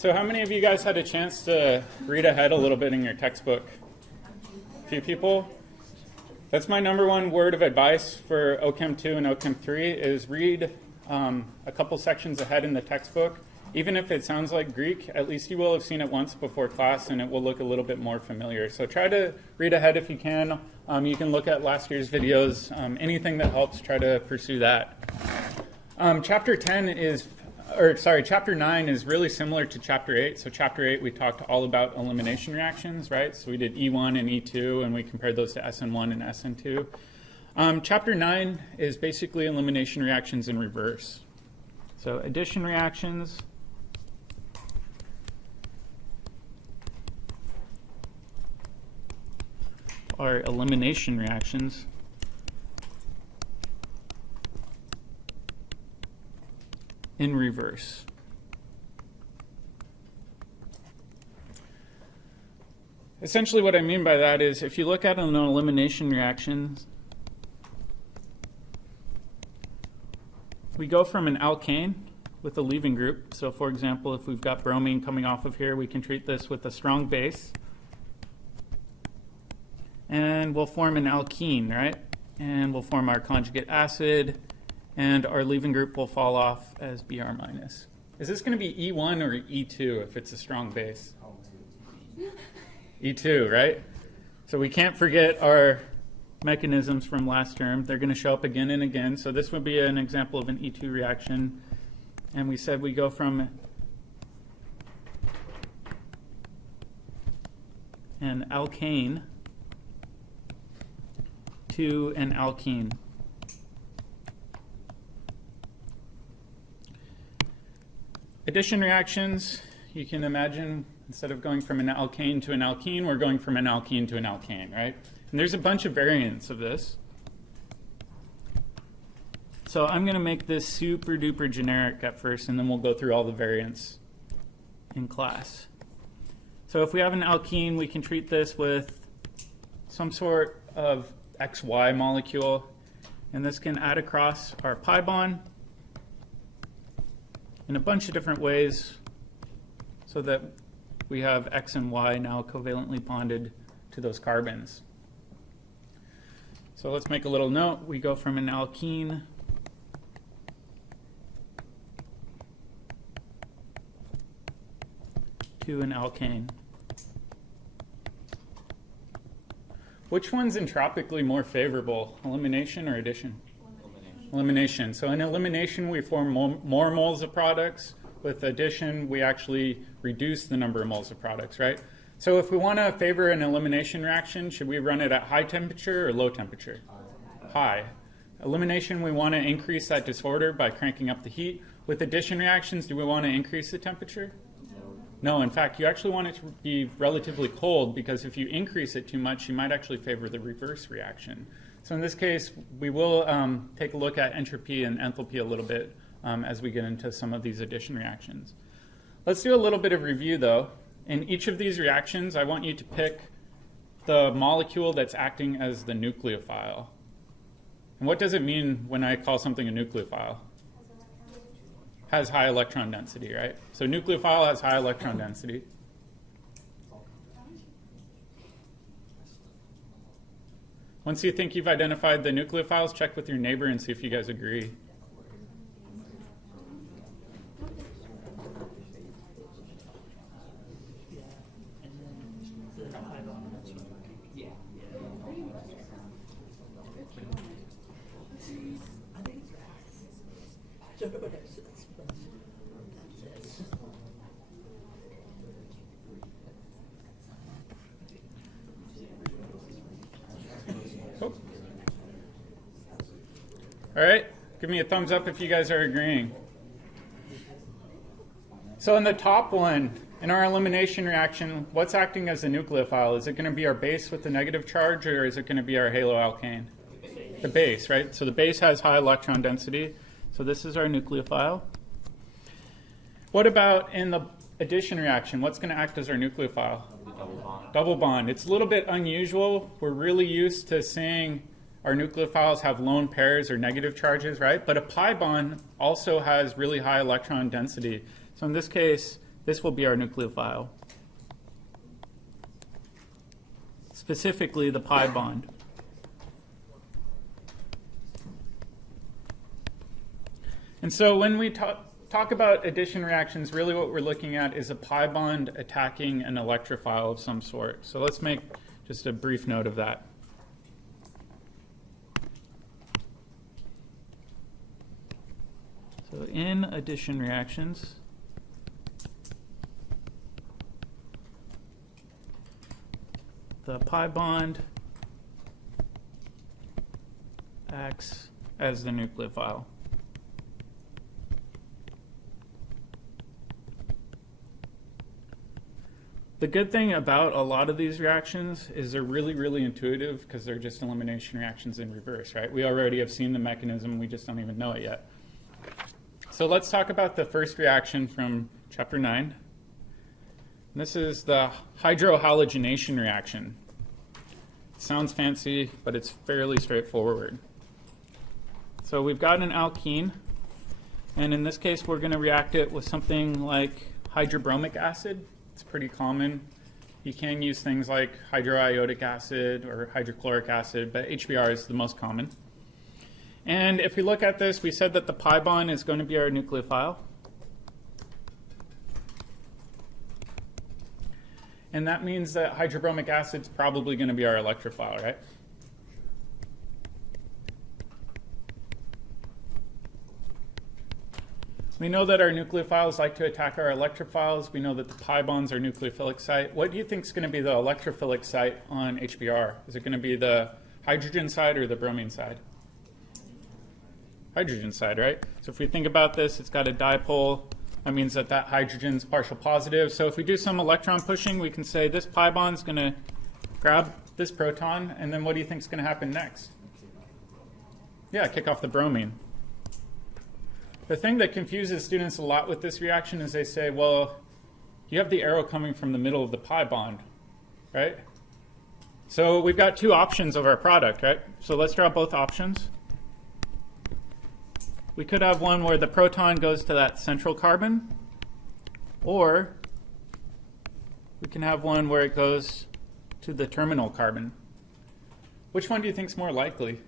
So how many of you guys had a chance to read ahead a little bit in your textbook? A few people? That's my number one word of advice for OChem 2 and OChem 3 is read a couple sections ahead in the textbook. Even if it sounds like Greek, at least you will have seen it once before class and it will look a little bit more familiar. So try to read ahead if you can. You can look at last year's videos. Anything that helps, try to pursue that. Chapter 9 is really similar to Chapter 8. So Chapter 8, we talked all about elimination reactions, right? So we did E1 and E2, and we compared those to SN1 and SN2. Chapter 9 is basically elimination reactions in reverse. So addition reactions are elimination reactions in reverse. Essentially what I mean by that is if you look at an elimination reaction, we go from an alkane with a leaving group. So for example, if we've got bromine coming off of here, we can treat this with a strong base. And we'll form an alkene, right? And we'll form our conjugate acid, and our leaving group will fall off as Br minus. Is this going to be E1 or E2 if it's a strong base? E2, right? So we can't forget our mechanisms from last term. They're going to show up again and again. So this would be an example of an E2 reaction. And we said we go from an alkane to an alkene. Addition reactions, you can imagine instead of going from an alkane to an alkene, we're going from an alkene to an alkane, right? And there's a bunch of variants of this. So I'm going to make this super duper generic at first, and then we'll go through all the variants in class. So if we have an alkene, we can treat this with some sort of XY molecule, and this can add across our pi bond in a bunch of different ways so that we have X and Y now covalently bonded to those carbons. So let's make a little note. We go from an alkene to an alkane. Which one's entropically more favorable, elimination or addition? Elimination. So in elimination, we form more moles of products. With addition, we actually reduce the number of moles of products, right? So if we want to favor an elimination reaction, should we run it at high temperature or low temperature? High. Elimination, we want to increase that disorder by cranking up the heat. With addition reactions, do we want to increase the temperature? No, in fact, you actually want it to be relatively cold because if you increase it too much, you might actually favor the reverse reaction. So in this case, we will take a look at entropy and enthalpy a little bit as we get into some of these addition reactions. Let's do a little bit of review, though. In each of these reactions, I want you to pick the molecule that's acting as the nucleophile. And what does it mean when I call something a nucleophile? Has high electron density, right? So nucleophile has high electron density. Once you think you've identified the nucleophiles, check with your neighbor and see if you guys agree. All right, give me a thumbs up if you guys are agreeing. So in the top one, in our elimination reaction, what's acting as the nucleophile? Is it going to be our base with the negative charge, or is it going to be our haloalkane? The base, right? So the base has high electron density. So this is our nucleophile. What about in the addition reaction? What's going to act as our nucleophile? Double bond. Double bond. It's a little bit unusual. We're really used to seeing our nucleophiles have lone pairs or negative charges, right? But a pi bond also has really high electron density. So in this case, This will be our nucleophile. Specifically the pi bond. And so when we talk about addition reactions, really what we're looking at is a pi bond attacking an electrophile of some sort. So let's make just a brief note of that. So in addition reactions, the pi bond acts as the nucleophile. The good thing about a lot of these reactions is they're really, really intuitive because they're just elimination reactions in reverse, right? We already have seen the mechanism, we just don't even know it yet. So let's talk about the first reaction from chapter 9. This is the hydrohalogenation reaction. It sounds fancy, but it's fairly straightforward. So we've got an alkene, and in this case we're going to react it with something like hydrobromic acid. It's pretty common. You can use things like hydroiodic acid or hydrochloric acid, but HBr is the most common. And if we look at this, we said that the pi bond is going to be our nucleophile. And that means that hydrobromic acid is probably going to be our electrophile, right? We know that our nucleophiles like to attack our electrophiles. We know that the pi bonds are nucleophilic site. What do you think is going to be the electrophilic site on HBr? Is it going to be the hydrogen side or the bromine side? Hydrogen side, right? So if we think about this, it's got a dipole. That means that that hydrogen's partial positive. So if we do some electron pushing, we can say this pi bond's going to grab this proton, and then what do you think is going to happen next? Yeah, kick off the bromine. The thing that confuses students a lot with this reaction is they say, well, you have the arrow coming from the middle of the pi bond, right? So we've got two options of our product, right? So let's draw both options. We could have one where the proton goes to that central carbon, or we can have one where it goes to the terminal carbon. Which one do you think is more likely?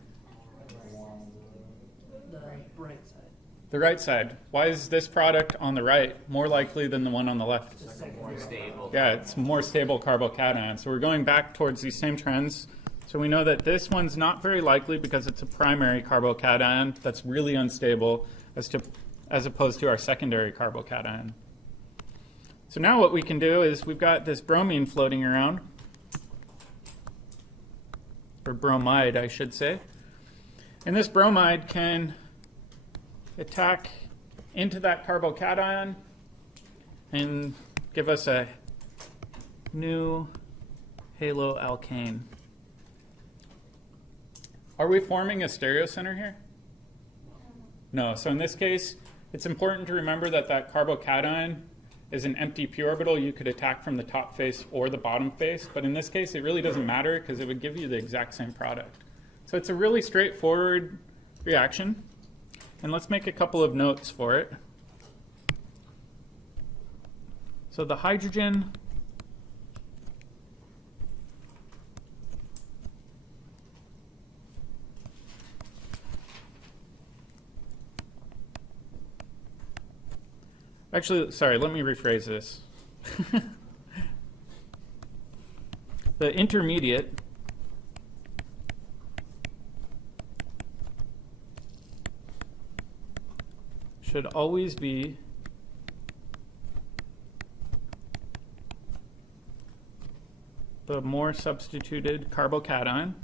The right side. The right side. Why is this product on the right more likely than the one on the left? More stable. Yeah, it's more stable carbocation. So we're going back towards these same trends. So we know that this one's not very likely because it's a primary carbocation that's really unstable as opposed to our secondary carbocation. So now what we can do is we've got this bromine floating around, or bromide, I should say. And this bromide can attack into that carbocation and give us a new haloalkane. Are we forming a stereocenter here? No. So in this case, it's important to remember that that carbocation is an empty p orbital you could attack from the top face or the bottom face. But in this case, it really doesn't matter because it would give you the exact same product. So it's a really straightforward reaction. And let's make a couple of notes for it. So the hydrogen actually, sorry, let me rephrase this. The intermediate should always be the more substituted carbocation,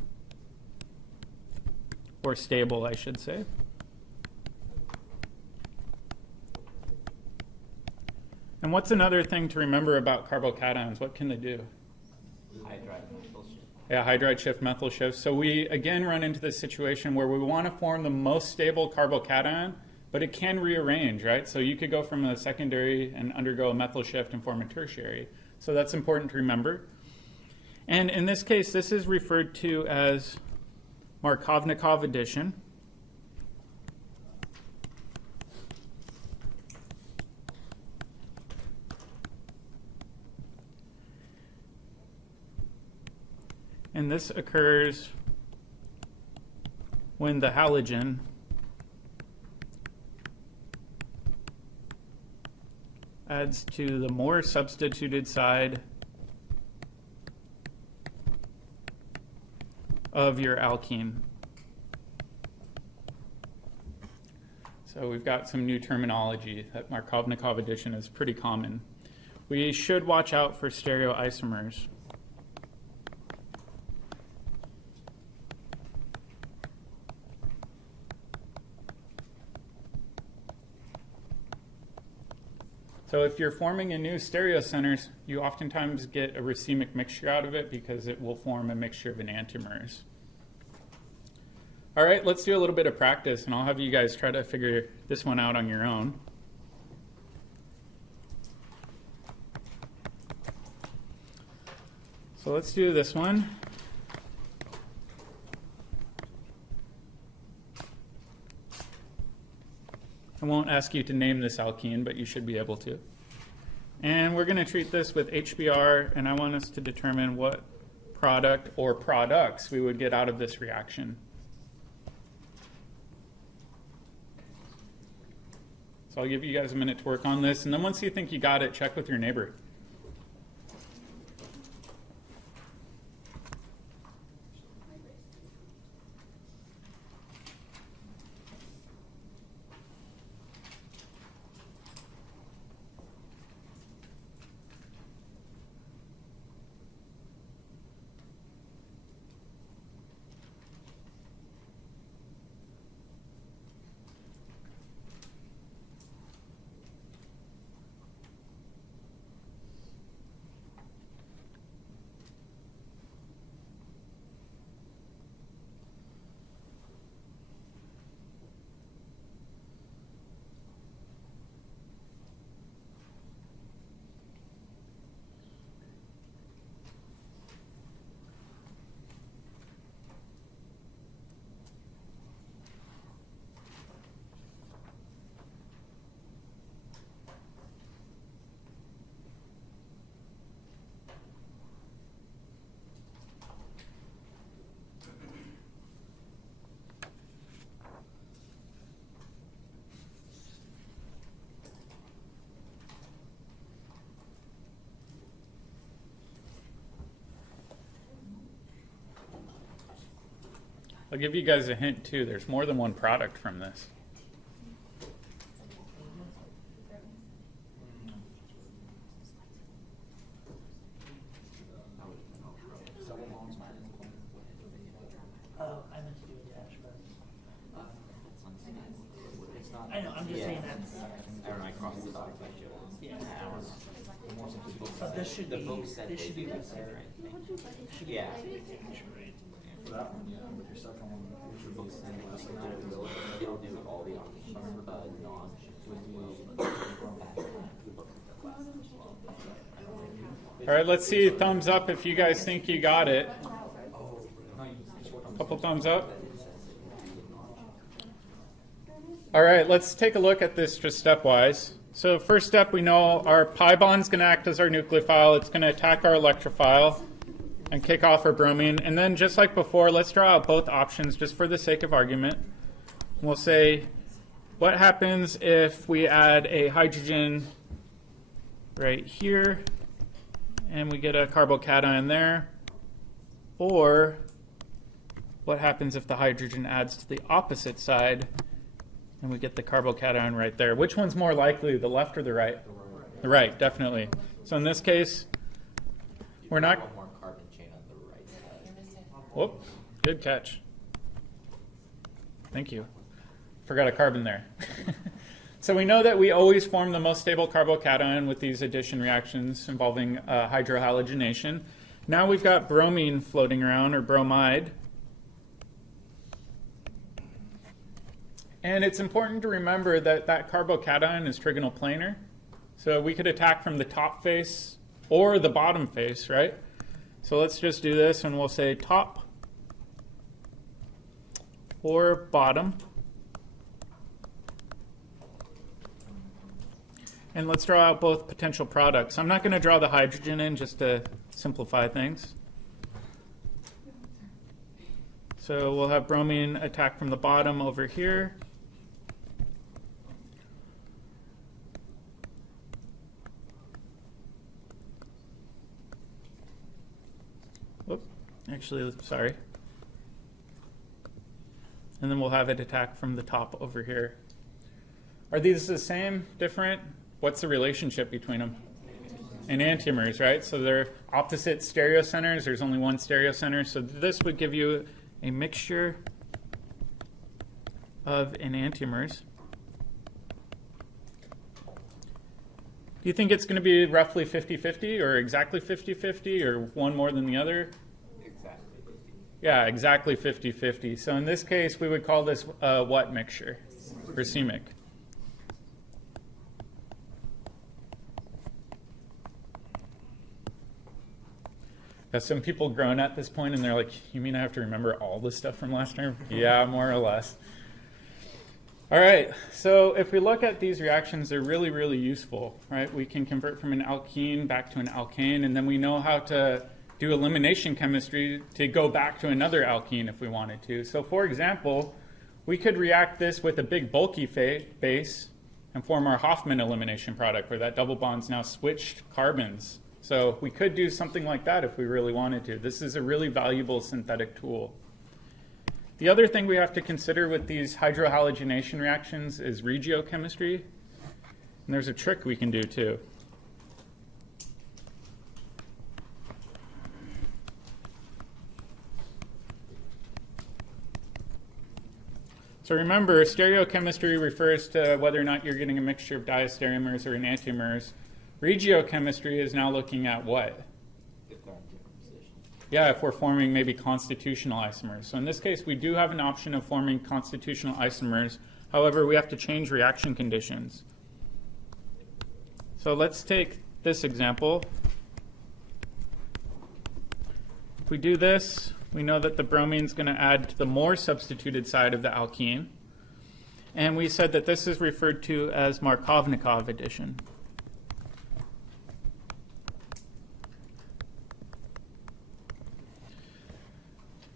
or stable, I should say. And what's another thing to remember about carbocations? What can they do? Hydride methyl shift. Yeah, hydride shift, methyl shift. So we again run into this situation where we want to form the most stable carbocation, but it can rearrange, right? So you could go from a secondary and undergo a methyl shift and form a tertiary. So that's important to remember. And in this case, this is referred to as Markovnikov addition. And this occurs when the halogen adds to the more substituted side of your alkene. So we've got some new terminology. That Markovnikov addition is pretty common. We should watch out for stereoisomers. So if you're forming a new stereocenters, you oftentimes get a racemic mixture out of it because it will form a mixture of enantiomers. All right, let's do a little bit of practice, and I'll have you guys try to figure this one out on your own. So let's do this one. I won't ask you to name this alkene, but you should be able to. And we're going to treat this with HBr, and I want us to determine what product or products we would get out of this reaction. So I'll give you guys a minute to work on this, and then once you think you got it, check with your neighbor. I'll give you guys a hint too. There's more than one product from this. Oh, I meant to do a dash, but I know. I'm just saying that's. I don't know, I crossed this off by Joe. Yeah. But this should the be. book said This they should do be this, right. right? Yeah. For that one, yeah, but your second one, which would be It'll do all the options, non, All right, let's see. Thumbs up if you guys think you got it. Couple thumbs up. All right, let's take a look at this just stepwise. So first step, we know our pi bond's going to act as our nucleophile. It's going to attack our electrophile and kick off our bromine. And then just like before, let's draw out both options just for the sake of argument. We'll say, what happens if we add a hydrogen right here and we get a carbocation there? Or what happens if the hydrogen adds to the opposite side and we get the carbocation right there? Which one's more likely, the left or the right? The right, definitely. So in this case, we're not... One more carbon chain on the right side. Whoop, good catch. Thank you. Forgot a carbon there. So we know that we always form the most stable carbocation with these addition reactions involving hydrohalogenation. Now we've got bromine floating around, or bromide. And it's important to remember that that carbocation is trigonal planar. So we could attack from the top face or the bottom face, right? So let's just do this, and we'll say top or bottom. And let's draw out both potential products. I'm not going to draw the hydrogen in just to simplify things. So we'll have bromine attack from the bottom over here. Whoop, actually, sorry. And then we'll have it attack from the top over here. Are these the same, different? What's the relationship between them? Enantiomers, right? So they're opposite stereocenters. There's only one stereocenter. So this would give you a mixture of enantiomers. Do you think it's going to be roughly 50-50 or exactly 50-50 or one more than the other? Exactly 50. Yeah, exactly 50-50. So in this case, we would call this what mixture? Racemic. Got some people grown at this point and they're like, you mean I have to remember all this stuff from last term? Yeah, more or less. All right, so if we look at these reactions, they're really, really useful, right? We can convert from an alkene back to an alkane, and then we know how to do elimination chemistry to go back to another alkene if we wanted to. So for example, we could react this with a big bulky base and form our Hoffman elimination product where that double bond's now switched carbons. So we could do something like that if we really wanted to. This is a really valuable synthetic tool. The other thing we have to consider with these hydrohalogenation reactions is regiochemistry. And there's a trick we can do too. So remember, stereochemistry refers to whether or not you're getting a mixture of diastereomers or enantiomers. Regiochemistry is now looking at what? If they're in different positions. Yeah, if we're forming maybe constitutional isomers. So in this case, we do have an option of forming constitutional isomers. However, we have to change reaction conditions. So let's take this example. If we do this, we know that the bromine is going to add to the more substituted side of the alkene. And we said that this is referred to as Markovnikov addition.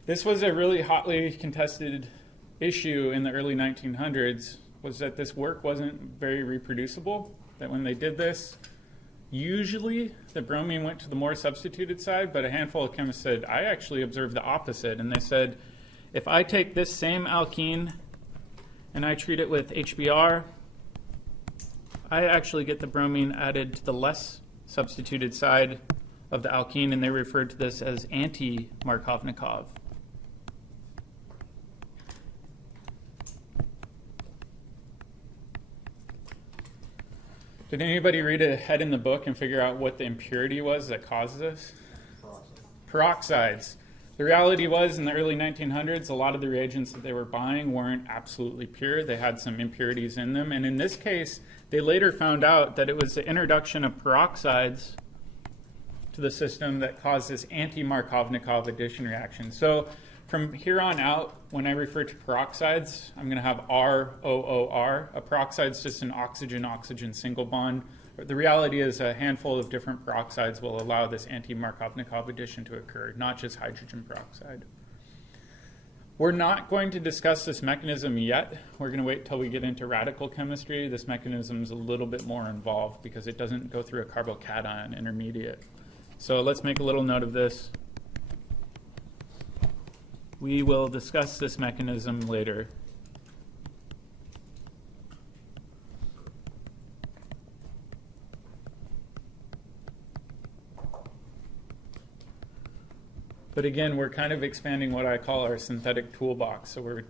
This was a really hotly contested issue in the early 1900s, was that this work wasn't very reproducible, that when they did this, usually the bromine went to the more substituted side, but a handful of chemists said, I actually observed the opposite. And they said, if I take this same alkene and I treat it with HBr, I actually get the bromine added to the less substituted side of the alkene, and they referred to this as anti-Markovnikov. Did anybody read ahead in the book and figure out what the impurity was that caused this? Peroxides. The reality was in the early 1900s, a lot of the reagents that they were buying weren't absolutely pure. They had some impurities in them. And in this case, they later found out that it was the introduction of peroxides to the system that caused this anti-Markovnikov addition reaction. So from here on out, when I refer to peroxides, I'm going to have ROOR. A peroxide is just an oxygen-oxygen single bond. The reality is a handful of different peroxides will allow this anti-Markovnikov addition to occur, not just hydrogen peroxide. We're not going to discuss this mechanism yet. We're going to wait till we get into radical chemistry. This mechanism is a little bit more involved because it doesn't go through a carbocation intermediate. So let's make a little note of this. We will discuss this mechanism later. But again, we're kind of expanding what I call our synthetic toolbox. So we're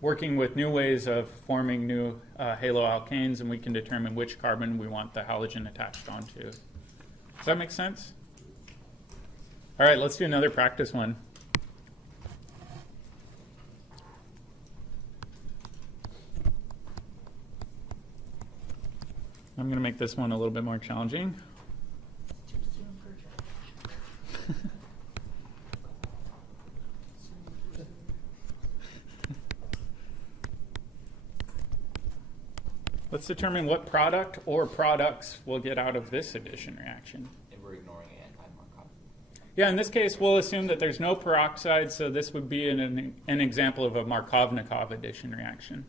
working with new ways of forming new haloalkanes, and we can determine which carbon we want the halogen attached onto. Does that make sense? All right, let's do another practice one. I'm going to make this one a little bit more challenging. Too soon for judge. Let's determine what product or products we'll get out of this addition reaction. And we're ignoring anti-Markov. Yeah, in this case, we'll assume that there's no peroxide, so this would be an example of a Markovnikov addition reaction.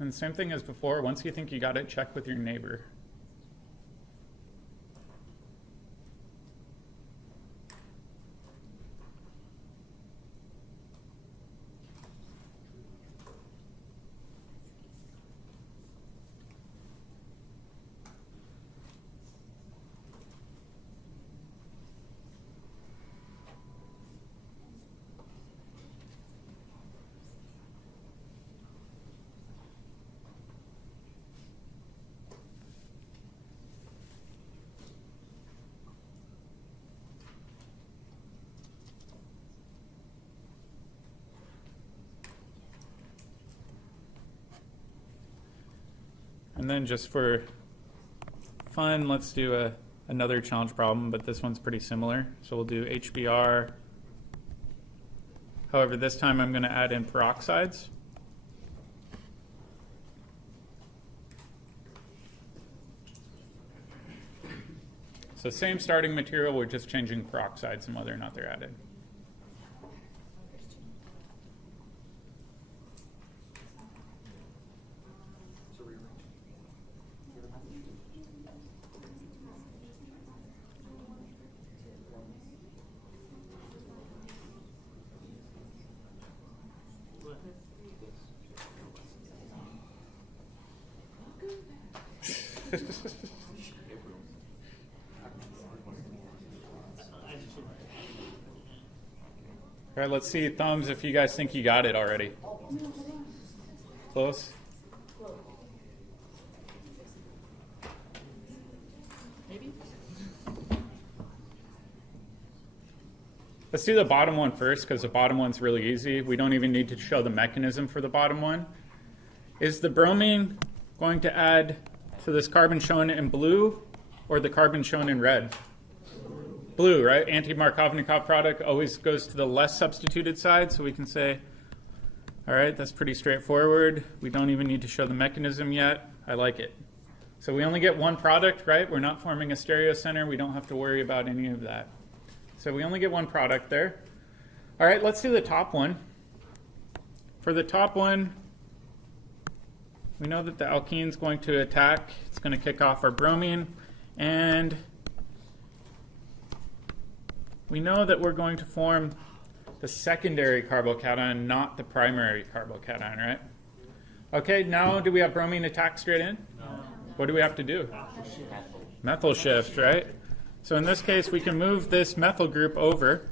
And the same thing as before, once you think you got it, check with your neighbor. And then just for fun, let's do another challenge problem, but this one's pretty similar. So we'll do HBr. However, this time I'm going to add in peroxides. So same starting material, we're just changing peroxides and whether or not they're added. All right, let's see thumbs if you guys think you got it already. Close? Maybe? Let's do the bottom one first because the bottom one's really easy. We don't even need to show the mechanism for the bottom one. Is the bromine going to add to this carbon shown in blue or the carbon shown in red? Blue, right? Anti-Markovnikov product always goes to the less substituted side, so we can say, all right, that's pretty straightforward. We don't even need to show the mechanism yet. I like it. So we only get one product, right? We're not forming a stereocenter. We don't have to worry about any of that. So we only get one product there. All right, let's do the top one. For the top one, we know that the alkene is going to attack. It's going to kick off our bromine. And we know that we're going to form the secondary carbocation, not the primary carbocation, right? Okay, now do we have bromine attack straight in? No. What do we have to do? Methyl shift, right? So in this case, we can move this methyl group over.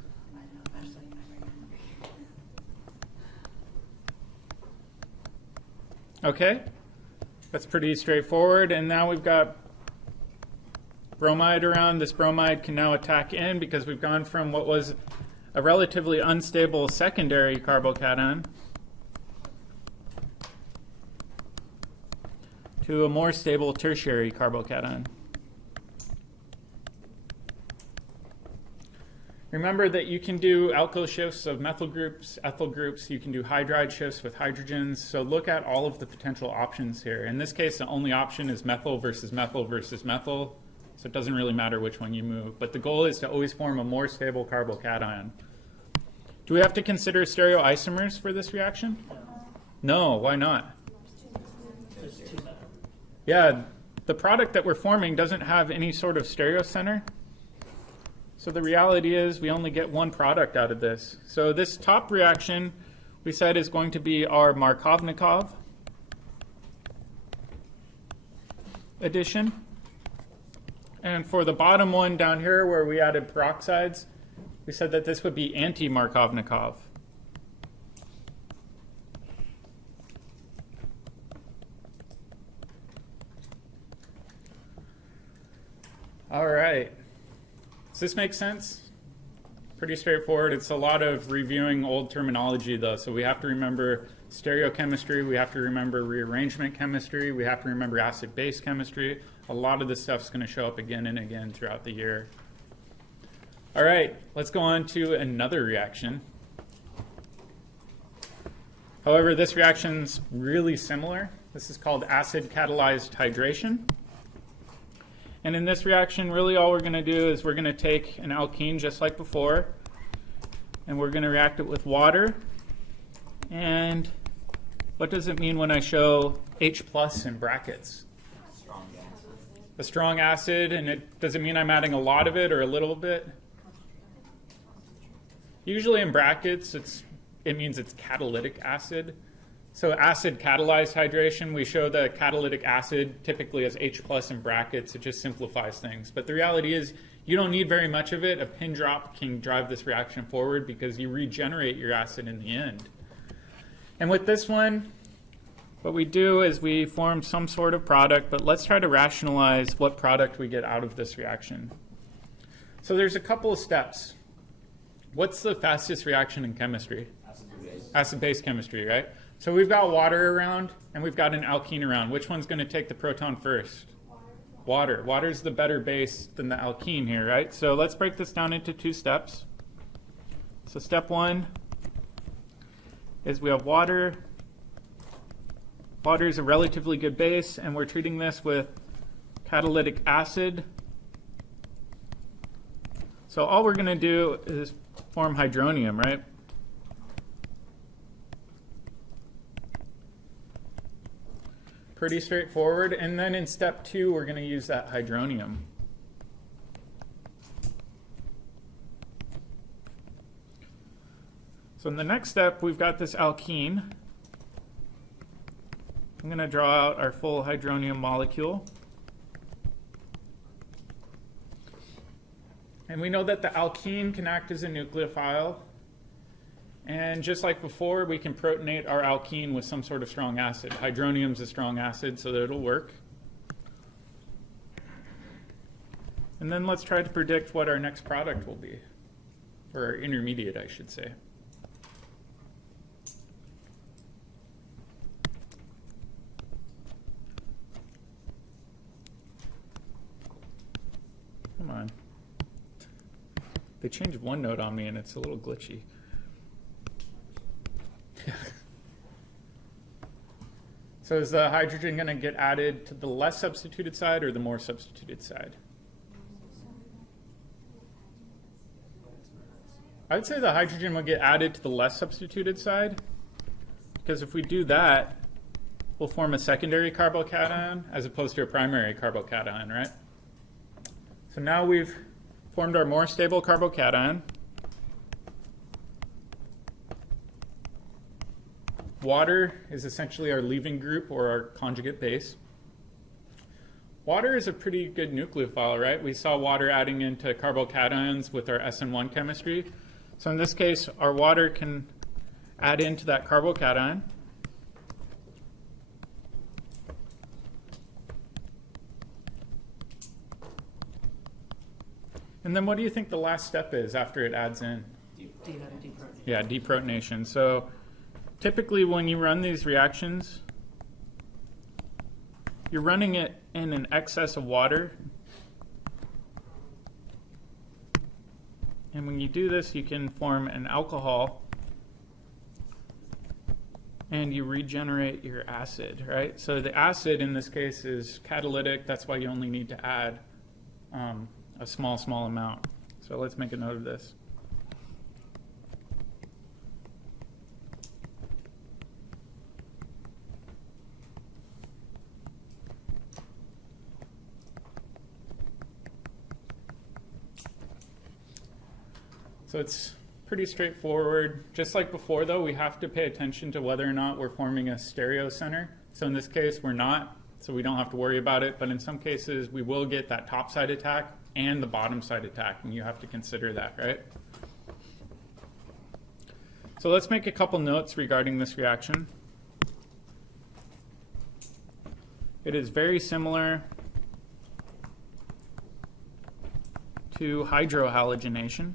Okay, that's pretty straightforward. And now we've got bromide around. This bromide can now attack in because we've gone from what was a relatively unstable secondary carbocation to a more stable tertiary carbocation. Remember that you can do alkyl shifts of methyl groups, ethyl groups. You can do hydride shifts with hydrogens. So look at all of the potential options here. In this case, the only option is methyl versus methyl versus methyl. So it doesn't really matter which one you move. But the goal is to always form a more stable carbocation. Do we have to consider stereoisomers for this reaction? No, why not? There's two better. Yeah, the product that we're forming doesn't have any sort of stereocenter. So the reality is we only get one product out of this. So this top reaction we said is going to be our Markovnikov addition. And for the bottom one down here where we added peroxides, we said that this would be anti-Markovnikov. All right. Does this make sense? Pretty straightforward. It's a lot of reviewing old terminology, though. So we have to remember stereochemistry. We have to remember rearrangement chemistry. We have to remember acid-base chemistry. A lot of this stuff's going to show up again and again throughout the year. All right, let's go on to another reaction. However, this reaction's really similar. This is called acid-catalyzed hydration. And in this reaction, really all we're going to do is we're going to take an alkene just like before, and we're going to react it with water. And what does it mean when I show H plus in brackets? Strong acid. A strong acid, and does it mean I'm adding a lot of it or a little bit? Usually in brackets, it means it's catalytic acid. So acid-catalyzed hydration, we show the catalytic acid typically as H plus in brackets. It just simplifies things. But the reality is you don't need very much of it. A pin drop can drive this reaction forward because you regenerate your acid in the end. And with this one, what we do is we form some sort of product, but let's try to rationalize what product we get out of this reaction. So there's a couple of steps. What's the fastest reaction in chemistry? Acid-base chemistry, right? So we've got water around, and we've got an alkene around. Which one's going to take the proton first? Water. Water's the better base than the alkene here, right? So let's break this down into two steps. So step one is we have water. Water is a relatively good base, and we're treating this with catalytic acid. So all we're going to do is form hydronium, right? Pretty straightforward. And then in step two, we're going to use that hydronium. So in the next step, we've got this alkene. I'm going to draw out our full hydronium molecule. And we know that the alkene can act as a nucleophile. And just like before, we can protonate our alkene with some sort of strong acid. Hydronium's a strong acid, so that it'll work. And then let's try to predict what our next product will be. Or our intermediate, I should say. Come on. They changed OneNote on me, and it's a little glitchy. So is the hydrogen going to get added to the less substituted side or the more substituted side? I would say the hydrogen will get added to the less substituted side, because if we do that, we'll form a secondary carbocation as opposed to a primary carbocation, right? So now we've formed our more stable carbocation. Water is essentially our leaving group or our conjugate base. Water is a pretty good nucleophile, right? We saw water adding into carbocations with our SN1 chemistry. So in this case, our water can add into that carbocation. And then what do you think the last step is after it adds in? Deprotonation. Yeah, deprotonation. So typically when you run these reactions, you're running it in an excess of water. And when you do this, you can form an alcohol and you regenerate your acid, right? So the acid in this case is catalytic. That's why you only need to add a small amount. So let's make a note of this. So it's pretty straightforward. Just like before, though, we have to pay attention to whether or not we're forming a stereo center. So in this case, we're not, so we don't have to worry about it. But in some cases, we will get that top side attack and the bottom side attack, and you have to consider that, right? So let's make a couple notes regarding this reaction. It is very similar to hydrohalogenation.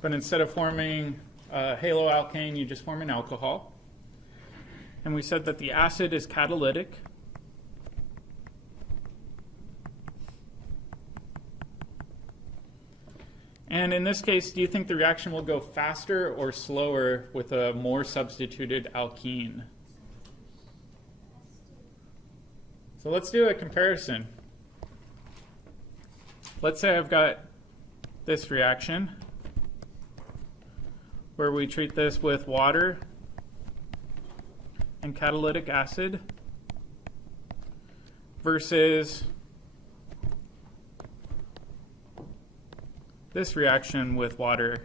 But instead of forming a haloalkane, you just form an alcohol. And we said that the acid is catalytic. And in this case, do you think the reaction will go faster or slower with a more substituted alkene? So let's do a comparison. Let's say I've got this reaction where we treat this with water and catalytic acid versus this reaction with water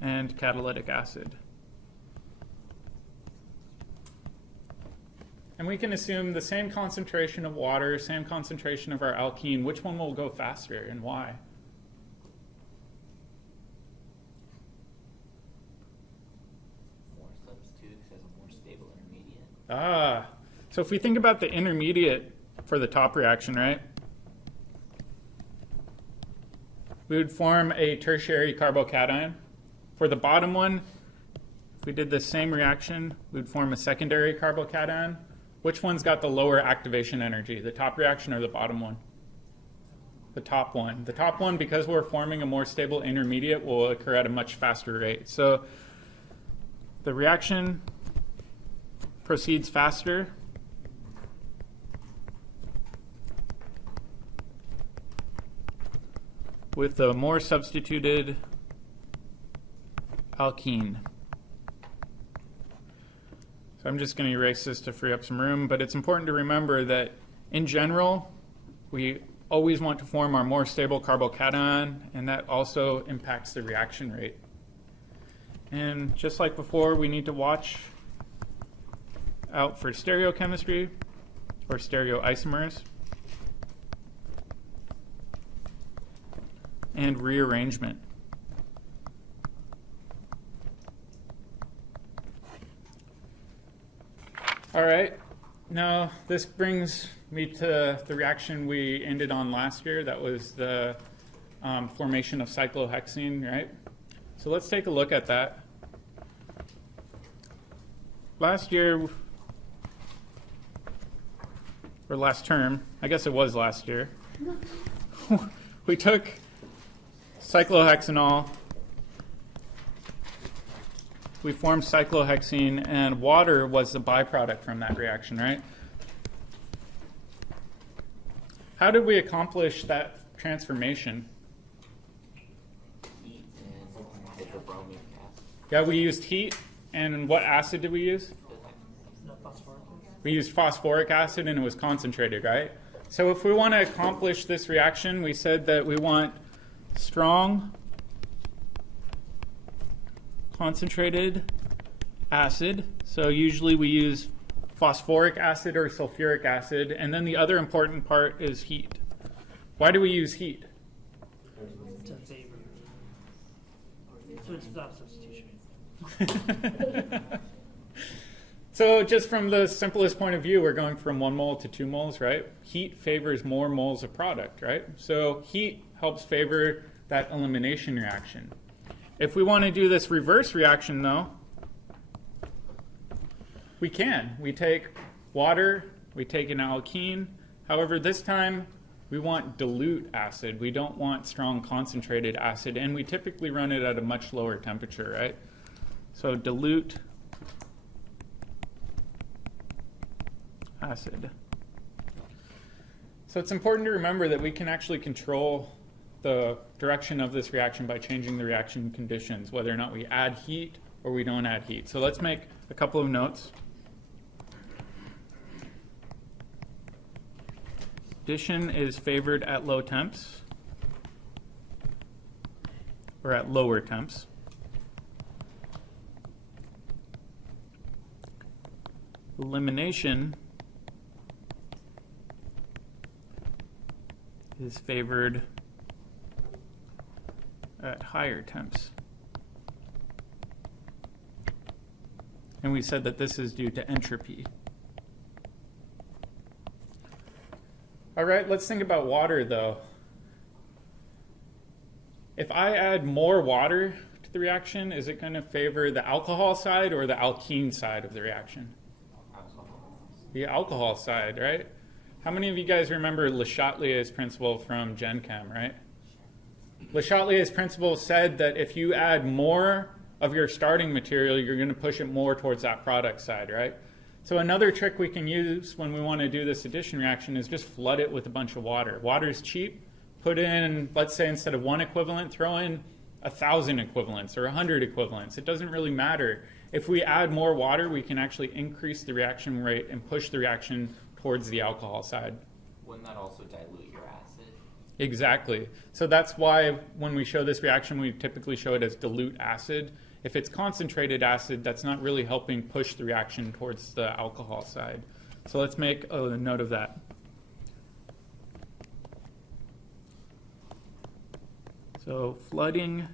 and catalytic acid. And we can assume the same concentration of water, same concentration of our alkene. Which one will go faster and why? More substitute because it's a more stable intermediate. So if we think about the intermediate for the top reaction, right? We would form a tertiary carbocation. For the bottom one, if we did the same reaction, we would form a secondary carbocation. Which one's got the lower activation energy, the top reaction or the bottom one? The top one. The top one, because we're forming a more stable intermediate, will occur at a much faster rate. So the reaction proceeds faster. With a more substituted alkene. So I'm just going to erase this to free up some room, but it's important to remember that in general, we always want to form our more stable carbocation, and that also impacts the reaction rate. And just like before, we need to watch out for stereochemistry or stereoisomers and rearrangement. All right, now this brings me to the reaction we ended on last year. That was the formation of cyclohexene, right? So let's take a look at that. Last year, or last term, I guess it was last year, we took cyclohexanol, we formed cyclohexene, and water was the byproduct from that reaction, right? How did we accomplish that transformation? Heat and hydrobromic acid. Yeah, we used heat, and what acid did we use? No phosphoric. We used phosphoric acid, and it was concentrated, right? So if we want to accomplish this reaction, we said that we want strong concentrated acid. So usually we use phosphoric acid or sulfuric acid. And then the other important part is heat. Why do we use heat? To favor. So it's not a substitution. So just from the simplest point of view, we're going from 1 mole to 2 moles, right? Heat favors more moles of product, right? So heat helps favor that elimination reaction. If we want to do this reverse reaction, though, we can. We take water, we take an alkene. However, this time we want dilute acid. We don't want strong concentrated acid, and we typically run it at a much lower temperature, right? So dilute acid. So it's important to remember that we can actually control the direction of this reaction by changing the reaction conditions, whether or not we add heat or we don't add heat. So let's make a couple of notes. Addition is favored at low temps or at lower temps. Elimination is favored at higher temps. And we said that this is due to entropy. All right, let's think about water though. If I add more water to the reaction, is it going to favor the alcohol side or the alkene side of the reaction? The alcohol side, right? How many of you guys remember Le Chatelier's principle from Gen Chem, right? Le Chatelier's principle said that if you add more of your starting material, you're going to push it more towards that product side, right? So another trick we can use when we want to do this addition reaction is just flood it with a bunch of water. Water is cheap. Put in, let's say instead of 1 equivalent, throw in 1,000 equivalents or 100 equivalents. It doesn't really matter. If we add more water, we can actually increase the reaction rate and push the reaction towards the alcohol side. Wouldn't that also dilute your acid? Exactly. So that's why when we show this reaction, we typically show it as dilute acid. If it's concentrated acid, that's not really helping push the reaction towards the alcohol side. So let's make a note of that. So flooding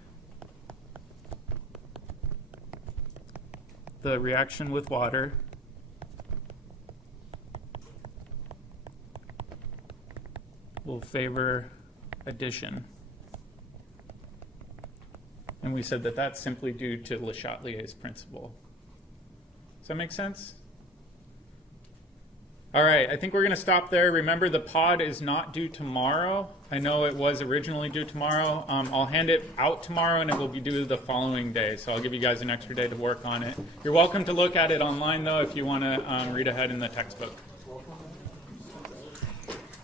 the reaction with water will favor addition. And we said that that's simply due to Le Chatelier's principle. Does that make sense? All right, I think we're going to stop there. Remember, the pod is not due tomorrow. I know it was originally due tomorrow. I'll hand it out tomorrow, and it will be due the following day. So I'll give you guys an extra day to work on it. You're welcome to look at it online, though, if you want to read ahead in the textbook.